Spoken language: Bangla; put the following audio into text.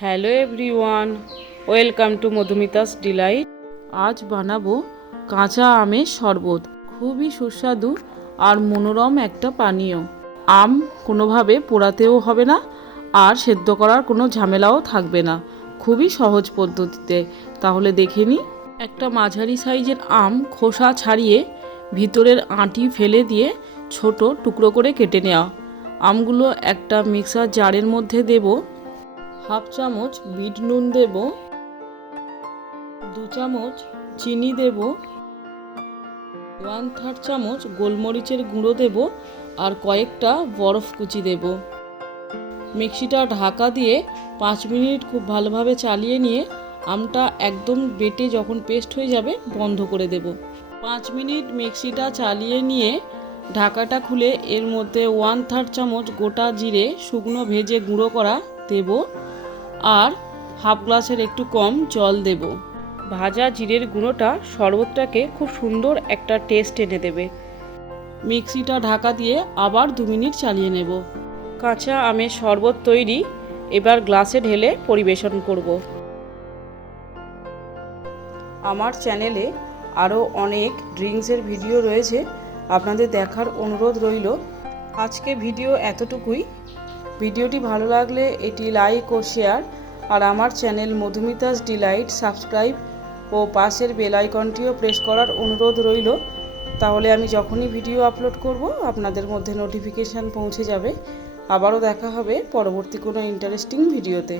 Hello everyone, welcome to Madhumita's delight. আজ বানাবো কাঁচা আমের শরবত। খুবই সুস্বাদু আর মনোরম একটা পানীয়। আম কোনোভাবে পোড়াতেও হবে না আর সেদ্ধ করার কোনো ঝামেলাও থাকবে না, খুবই সহজ পদ্ধতিতে। তাহলে দেখে নিই। একটা মাঝারি সাইজের আম খোসা ছাড়িয়ে ভিতরের আঁটি ফেলে দিয়ে ছোট টুকরো করে কেটে নেওয়া। আমগুলো একটা মিক্সার জারের মধ্যে দেব। হাফ চামচ বিট নুন দেব, 2 চামচ চিনি দেব, 1/3 চামচ গোলমরিচের গুঁড়ো দেব আর কয়েকটা বরফ কুচি দেব। মিক্সিটা ঢাকা দিয়ে 5 মিনিট খুব ভালোভাবে চালিয়ে নিয়ে আমটা একদম বেটে যখন পেস্ট হয়ে যাবে বন্ধ করে দেব। 5 মিনিট মিক্সিটা চালিয়ে নিয়ে ঢাকাটা খুলে এর মধ্যে 1/3 চামচ গোটা জিরে শুকনো ভেজে গুঁড়ো করা দেব আর হাফ গ্লাসের একটু কম জল দেব। ভাজা জিরের গুঁড়োটা শরবতটাকে খুব সুন্দর একটা টেস্ট এনে দেবে। মিক্সিটা ঢাকা দিয়ে আবার 2 মিনিট চালিয়ে নেব। কাঁচা আমের শরবত তৈরি। এবার গ্লাসে ঢেলে পরিবেশন করব। আমার চ্যানেলে আরও অনেক ড্রিঙ্কসের ভিডিও রয়েছে, আপনাদের দেখার অনুরোধ রইল। আজকে ভিডিও এতটুকুই। ভিডিওটি ভালো লাগলে এটি লাইক ও শেয়ার আর আমার চ্যানেল মধুমিতাস ডিলাইট সাবস্ক্রাইব ও পাশের বেল আইকনটিও প্রেস করার অনুরোধ রইল। তাহলে আমি যখনই ভিডিও আপলোড করব আপনাদের মধ্যে নোটিফিকেশান পৌঁছে যাবে। আবারও দেখা হবে পরবর্তী কোনো ইন্টারেস্টিং ভিডিওতে।